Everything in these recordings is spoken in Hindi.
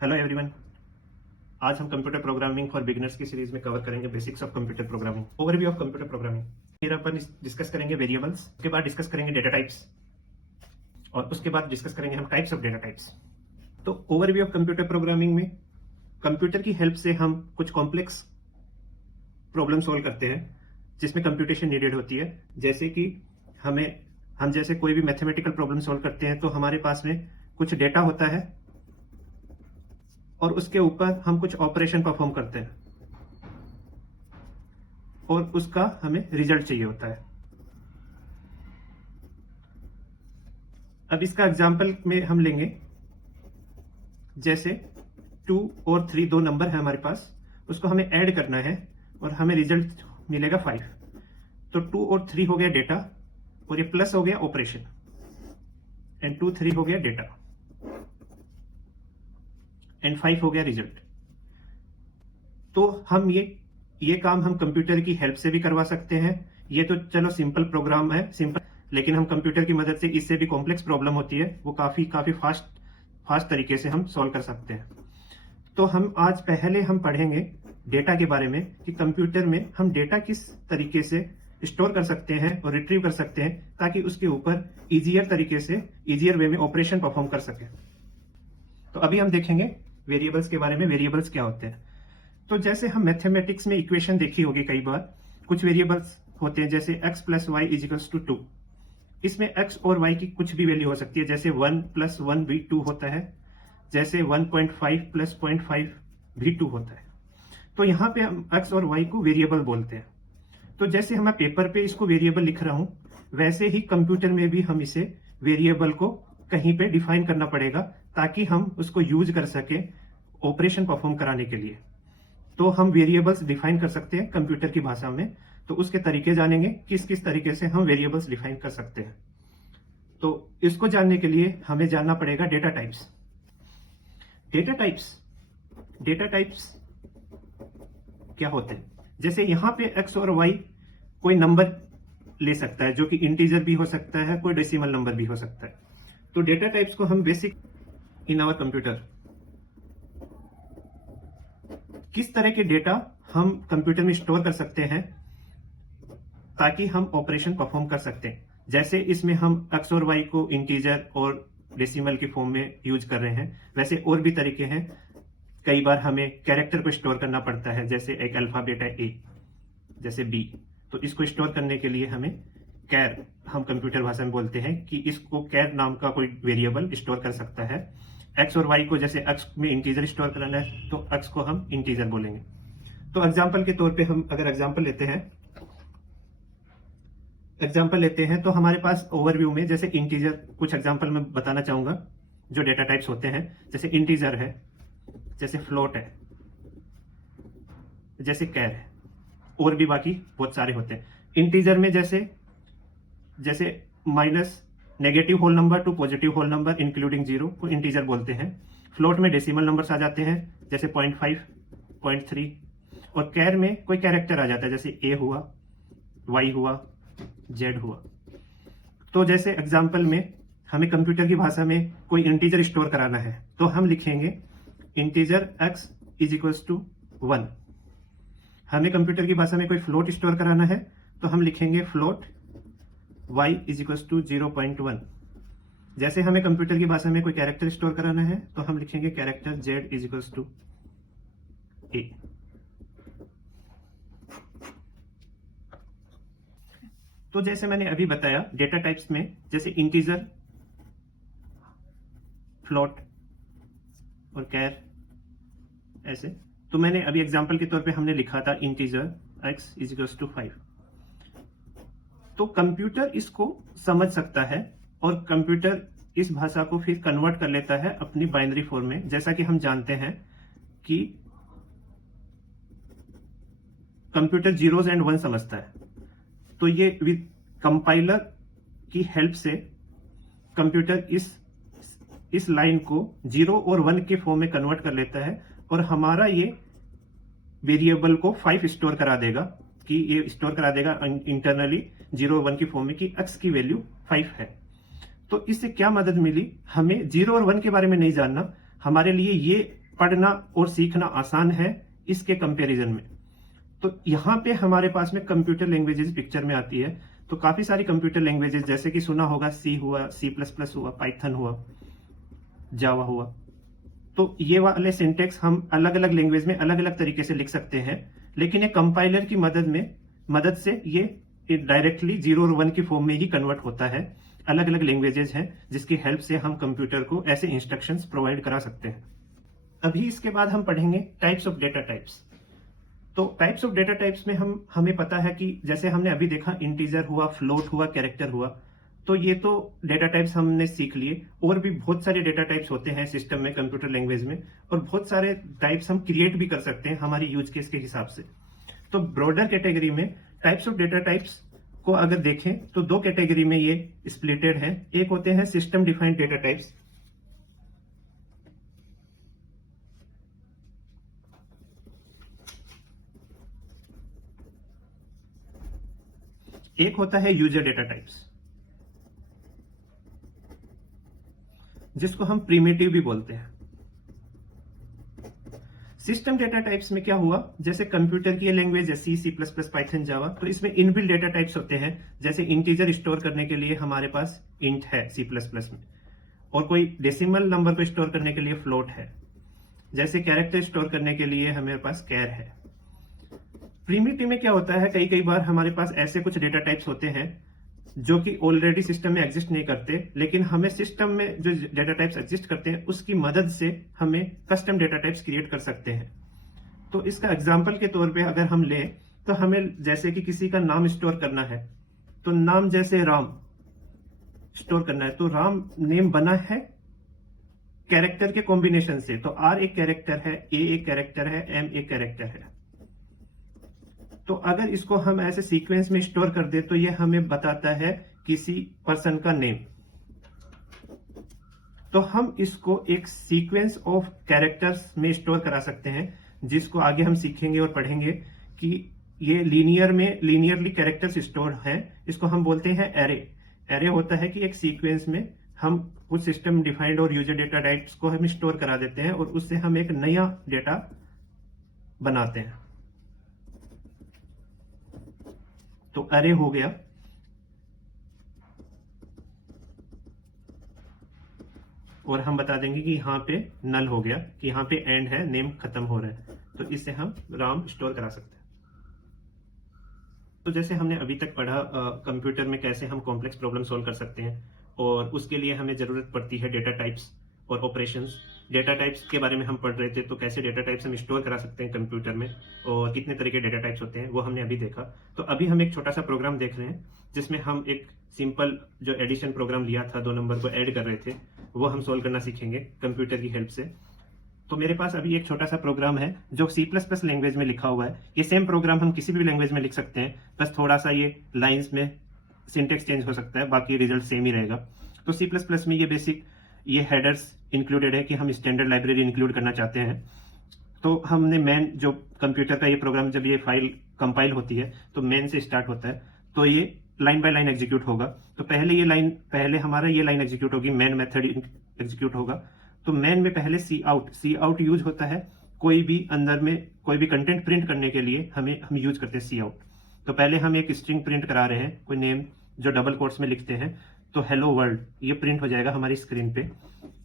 Hello everyone. आज हम कंप्यूटर प्रोग्रामिंग फॉर बिगिनर्स की सीरीज में कवर करेंगे basics of computer programming, overview of computer programming. फिर अपन डिस्कस करेंगे वेरिएबल्स, उसके बाद डिस्कस करेंगे डेटा टाइप्स और उसके बाद डिस्कस करेंगे हम टाइप्स ऑफ डेटा टाइप्स। तो ओवरव्यू ऑफ कंप्यूटर प्रोग्रामिंग में कंप्यूटर की हेल्प से हम कुछ कॉम्प्लेक्स प्रॉब्लम सॉल्व करते हैं जिसमें कंप्यूटेशन नीडेड होती है। जैसे कि हम जैसे कोई भी मैथमेटिकल प्रॉब्लम सॉल्व करते हैं तो हमारे पास में कुछ डेटा होता है और उसके ऊपर हम कुछ ऑपरेशन परफॉर्म करते हैं और उसका हमें रिजल्ट चाहिए होता है। अब इसका एग्जांपल में हम लेंगे, जैसे 2 और 3 दो नंबर है हमारे पास, उसको हमें ऐड करना है और हमें रिजल्ट मिलेगा 5। तो 2 और 3 हो गया डेटा और ये प्लस हो गया ऑपरेशन, एंड 2 3 हो गया डेटा एंड 5 हो गया रिजल्ट। तो हम ये काम हम कंप्यूटर की हेल्प से भी करवा सकते हैं। ये तो चलो सिंपल प्रोग्राम है, सिंपल, लेकिन हम कंप्यूटर की मदद से इससे भी कॉम्प्लेक्स प्रॉब्लम होती है वो काफी फास्ट तरीके से हम सॉल्व कर सकते हैं। तो हम आज पहले हम पढ़ेंगे डेटा के बारे में कि कंप्यूटर में हम डेटा किस तरीके से स्टोर कर सकते हैं और रिट्रीव कर सकते हैं ताकि उसके ऊपर इजियर वे में ऑपरेशन परफॉर्म कर सके। तो अभी हम देखेंगे वेरिएबल्स के बारे में, वेरिएबल्स क्या होते हैं। तो जैसे हम मैथमेटिक्स में इक्वेशन देखी होगी कई बार, कुछ वेरिएबल्स होते हैं जैसे x + y = 2। इसमें x और y की कुछ भी वैल्यू हो सकती है, जैसे 1 + 1 भी 2 होता है, जैसे 1.5 + 0.5 भी 2 होता है। तो यहाँ पे हम x और y को वेरिएबल बोलते हैं। तो जैसे मैं पेपर पे इसको वेरिएबल लिख रहा हूं, वैसे ही कंप्यूटर में भी हम इसे वेरिएबल को कहीं पे डिफाइन करना पड़ेगा ताकि हम उसको यूज कर सके ऑपरेशन परफॉर्म कराने के लिए। तो हम वेरिएबल्स डिफाइन कर सकते हैं कंप्यूटर की भाषा में। तो उसके तरीके जानेंगे किस किस तरीके से हम वेरिएबल्स डिफाइन कर सकते हैं। तो इसको जानने के लिए हमें जानना पड़ेगा डेटा टाइप्स। डेटा टाइप्स क्या होते हैं? जैसे यहाँ पे x और y कोई नंबर ले सकता है, जो कि इंटीजर भी हो सकता है, कोई डेसिमल नंबर भी हो सकता है। तो डेटा टाइप्स को हम बेसिक इन आवर कंप्यूटर, किस तरह के डेटा हम कंप्यूटर में स्टोर कर सकते हैं ताकि हम ऑपरेशन परफॉर्म कर सकते हैं। जैसे इसमें हम x और y को इंटीजर और डेसिमल की फॉर्म में यूज कर रहे हैं, वैसे और भी तरीके हैं। कई बार हमें कैरेक्टर को स्टोर करना पड़ता है, जैसे एक अल्फाबेट है A, जैसे B, तो इसको स्टोर करने के लिए हमें कैर, हम कंप्यूटर भाषा में बोलते हैं कि इसको कैर नाम का कोई वेरिएबल स्टोर कर सकता है। x और y को जैसे x में इंटीजर स्टोर करना है तो x को हम इंटीजर बोलेंगे। तो एग्जांपल के तौर पे हम अगर एग्जांपल लेते हैं तो हमारे पास ओवरव्यू में जैसे इंटीजर, कुछ एग्जांपल मैं बताना चाहूंगा जो डेटा टाइप्स होते हैं। जैसे इंटीजर है, जैसे फ्लोट है, जैसे कैर है, और भी बाकी बहुत सारे होते हैं। इंटीजर में जैसे minus negative whole number to positive whole number including 0 को इंटीजर बोलते हैं। फ्लोट में डेसिमल नंबर्स आ जाते हैं, जैसे 0.5, 0.3, और कैर में कोई कैरेक्टर आ जाता है, जैसे A हुआ, Y हुआ, Z हुआ। तो जैसे एग्जांपल में हमें कंप्यूटर की भाषा में कोई इंटीजर स्टोर कराना है तो हम लिखेंगे इंटीजर x = 1। हमें कंप्यूटर की भाषा में कोई फ्लोट स्टोर कराना है तो हम लिखेंगे फ्लोट y = 0.1। जैसे हमें कंप्यूटर की भाषा में कोई कैरेक्टर स्टोर कराना है तो हम लिखेंगे कैरेक्टर z = A। तो जैसे मैंने अभी बताया डेटा टाइप्स में, जैसे इंटीजर, फ्लोट और कैर, ऐसे। तो मैंने अभी एग्जांपल के तौर पे हमने लिखा था इंटीजर x = 5। तो कंप्यूटर इसको समझ सकता है और कंप्यूटर इस भाषा को फिर कन्वर्ट कर लेता है अपनी बाइनरी फॉर्म में। जैसा कि हम जानते हैं कि कंप्यूटर जीरोज एंड वन समझता है, तो ये विद कंपाइलर की हेल्प से कंप्यूटर इस लाइन को 0 और 1 के फॉर्म में कन्वर्ट कर लेता है और हमारा ये वेरिएबल को 5 स्टोर करा देगा, कि ये स्टोर करा देगा इंटरनली 0 और 1 की फॉर्म में कि x की वैल्यू 5 है। तो इससे क्या मदद मिली, हमें 0 और 1 के बारे में नहीं जानना, हमारे लिए ये पढ़ना और सीखना आसान है इसके कंपैरिजन में। तो यहाँ पे हमारे पास में कंप्यूटर लैंग्वेजेस पिक्चर में आती है। तो काफी सारी कंप्यूटर लैंग्वेजेस जैसे कि सुना होगा, सी हुआ, C++ हुआ, पाइथन हुआ, जावा हुआ। तो ये वाले सिंटेक्स हम अलग अलग लैंग्वेज में अलग अलग तरीके से लिख सकते हैं, लेकिन ये कंपाइलर की मदद से ये डायरेक्टली 0 और 1 की फॉर्म में ही कन्वर्ट होता है। अलग अलग लैंग्वेजेस हैं जिसकी हेल्प से हम कंप्यूटर को ऐसे इंस्ट्रक्शंस प्रोवाइड करा सकते हैं। अभी इसके बाद हम पढ़ेंगे टाइप्स ऑफ डेटा टाइप्स। तो टाइप्स ऑफ डेटा टाइप्स में हमें पता है कि जैसे हमने अभी देखा, इंटीजर हुआ, फ्लोट हुआ, कैरेक्टर हुआ। तो ये तो डेटा टाइप्स हमने सीख लिए। और भी बहुत सारे डेटा टाइप्स होते हैं सिस्टम में, कंप्यूटर लैंग्वेज में, और बहुत सारे टाइप्स हम क्रिएट भी कर सकते हैं हमारी यूज केस के हिसाब से। तो ब्रॉडर कैटेगरी में टाइप्स ऑफ डेटा टाइप्स को अगर देखें तो 2 कैटेगरी में ये स्प्लिटेड है। एक होते हैं सिस्टम डिफाइंड डेटा टाइप्स, एक होता है यूजर डेटा टाइप्स, जिसको हम प्रिमिटिव भी बोलते हैं। सिस्टम डेटा टाइप्स में क्या हुआ, जैसे कंप्यूटर की लैंग्वेज है C++, पाइथन, जावा, तो इसमें इनबिल्ट डेटा टाइप्स होते हैं। जैसे इंटीजर स्टोर करने के लिए हमारे पास इंट है C++ में, और कोई डेसिमल नंबर को स्टोर करने के लिए फ्लोट है। जैसे कैरेक्टर स्टोर करने के लिए हमारे पास कैर है। प्रिमिटिव में क्या होता है, कई बार हमारे पास ऐसे कुछ डेटा टाइप्स होते हैं जो कि ऑलरेडी सिस्टम में एग्जिस्ट नहीं करते, लेकिन हमें सिस्टम में जो डेटा टाइप्स एग्जिस्ट करते हैं उसकी मदद से हमें कस्टम डेटा टाइप्स क्रिएट कर सकते हैं। तो इसका एग्जांपल के तौर पे अगर हम लें, तो हमें जैसे कि किसी का नाम स्टोर करना है, तो नाम जैसे राम स्टोर करना है, तो राम नेम बना है कैरेक्टर के कॉम्बिनेशन से। तो R एक कैरेक्टर है, A एक कैरेक्टर है, M एक कैरेक्टर है। तो अगर इसको हम ऐसे सीक्वेंस में स्टोर कर दे तो ये हमें बताता है किसी पर्सन का नेम। तो हम इसको एक सीक्वेंस ऑफ कैरेक्टर्स में स्टोर करा सकते हैं, जिसको आगे हम सीखेंगे और पढ़ेंगे कि ये लीनियरली कैरेक्टर्स स्टोर हैं। इसको हम बोलते हैं एरे। एरे होता है कि एक सीक्वेंस में हम कुछ सिस्टम डिफाइंड और यूजर डेटा टाइप्स को हम स्टोर करा देते हैं और उससे हम एक नया डेटा बनाते हैं। तो अरे हो गया। और हम बता देंगे कि यहाँ पे नल हो गया, कि यहाँ पे एंड है, नेम खत्म हो रहा है। तो इससे हम राम स्टोर करा सकते हैं। तो जैसे हमने अभी तक पढ़ा कंप्यूटर में कैसे हम कॉम्प्लेक्स प्रॉब्लम सॉल्व कर सकते हैं, और उसके लिए हमें जरूरत पड़ती है डेटा टाइप्स और ऑपरेशंस। डेटा टाइप्स के बारे में हम पढ़ रहे थे, तो कैसे डेटा टाइप्स हम स्टोर करा सकते हैं कंप्यूटर में, और कितने तरह के डेटा टाइप्स होते हैं वो हमने अभी देखा। तो अभी हम एक छोटा सा प्रोग्राम देख रहे हैं जिसमें हम एक सिंपल जो एडिशन प्रोग्राम लिया था, 2 नंबर को ऐड कर रहे थे, वो हम सोल्व करना सीखेंगे कंप्यूटर की हेल्प से। तो मेरे पास अभी एक छोटा सा प्रोग्राम है जो C++ लैंग्वेज में लिखा हुआ है। ये सेम प्रोग्राम हम किसी भी लैंग्वेज में लिख सकते हैं, बस थोड़ा सा ये लाइंस में सिंटेक्स चेंज हो सकता है, बाकी रिजल्ट सेम ही रहेगा। तो C++ में ये हेडर्स इंक्लूडेड है कि हम स्टैंडर्ड लाइब्रेरी इंक्लूड करना चाहते हैं। तो हमने मेन जो कंप्यूटर का ये प्रोग्राम, जब ये फाइल कंपाइल होती है तो मेन से स्टार्ट होता है, तो ये लाइन बाय लाइन एग्जीक्यूट होगा। तो पहले हमारा ये लाइन एग्जीक्यूट होगी, मेन मेथड एग्जीक्यूट होगा। तो मेन में पहले सी आउट यूज होता है कोई भी अंदर में कोई भी कंटेंट प्रिंट करने के लिए हम यूज करते हैं सी आउट। तो पहले हम एक स्ट्रिंग प्रिंट करा रहे हैं, कोई नेम जो डबल कोट्स में लिखते हैं, तो हेलो वर्ल्ड ये प्रिंट हो जाएगा हमारी स्क्रीन पे।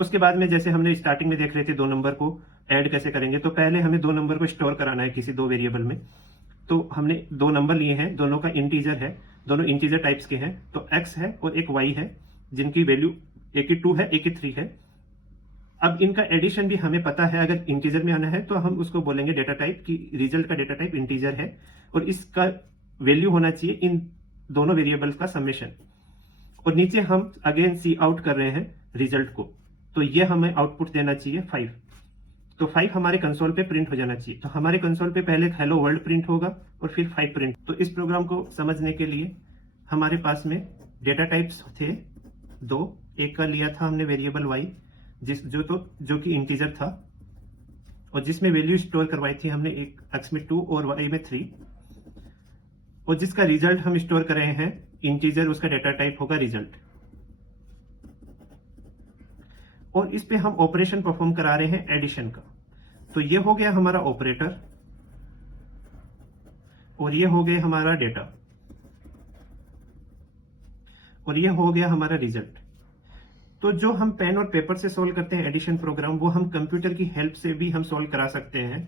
उसके बाद में जैसे हमने स्टार्टिंग में देख रहे थे 2 नंबर को ऐड कैसे करेंगे, तो पहले हमें 2 नंबर को स्टोर कराना है किसी 2 वेरिएबल में। तो हमने 2 नंबर लिए हैं, दोनों का इंटीजर है, दोनों इंटीजर टाइप्स के हैं। तो x है और एक y है, जिनकी वैल्यू एक ही 2 है, एक ही 3 है। अब इनका एडिशन भी हमें पता है, अगर इंटीजर में आना है तो हम उसको बोलेंगे डेटा टाइप की रिजल्ट का डेटा टाइप इंटीजर है, और इसका वैल्यू होना चाहिए इन दोनों वेरिएबल्स का समेशन। और नीचे हम अगेन सी आउट कर रहे हैं रिजल्ट को, तो ये हमें आउटपुट देना चाहिए 5। तो 5 हमारे कंसोल पे प्रिंट हो जाना चाहिए। तो हमारे कंसोल पे पहले हेलो वर्ल्ड प्रिंट होगा और फिर 5 प्रिंट। तो इस प्रोग्राम को समझने के लिए हमारे पास में डेटा टाइप्स थे 2। एक का लिया था हमने वेरिएबल y, जो कि इंटीजर था, और जिसमें वैल्यू स्टोर करवाई थी हमने एक x में 2 और y में 3, और जिसका रिजल्ट हम स्टोर कर रहे हैं इंटीजर, उसका डेटा टाइप होगा रिजल्ट। और इस पे हम ऑपरेशन परफॉर्म करा रहे हैं एडिशन का। तो ये हो गया हमारा ऑपरेटर और ये हो गया हमारा डेटा और ये हो गया हमारा रिजल्ट। तो जो हम पेन और पेपर से सॉल्व करते हैं एडिशन प्रोग्राम, वो हम कंप्यूटर की हेल्प से भी हम सॉल्व करा सकते हैं।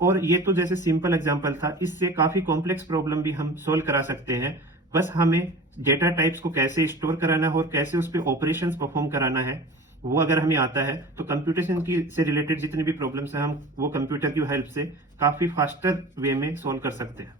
और ये तो जैसे सिंपल एग्जांपल था, इससे काफी कॉम्प्लेक्स प्रॉब्लम भी हम सॉल्व करा सकते हैं। बस हमें डेटा टाइप्स को कैसे स्टोर कराना है और कैसे उस पर ऑपरेशंस परफॉर्म कराना है, वो अगर हमें आता है तो कंप्यूटेशन की से रिलेटेड जितनी भी प्रॉब्लम्स हैं हम वो कंप्यूटर की हेल्प से काफी फास्टर वे में सॉल्व कर सकते हैं।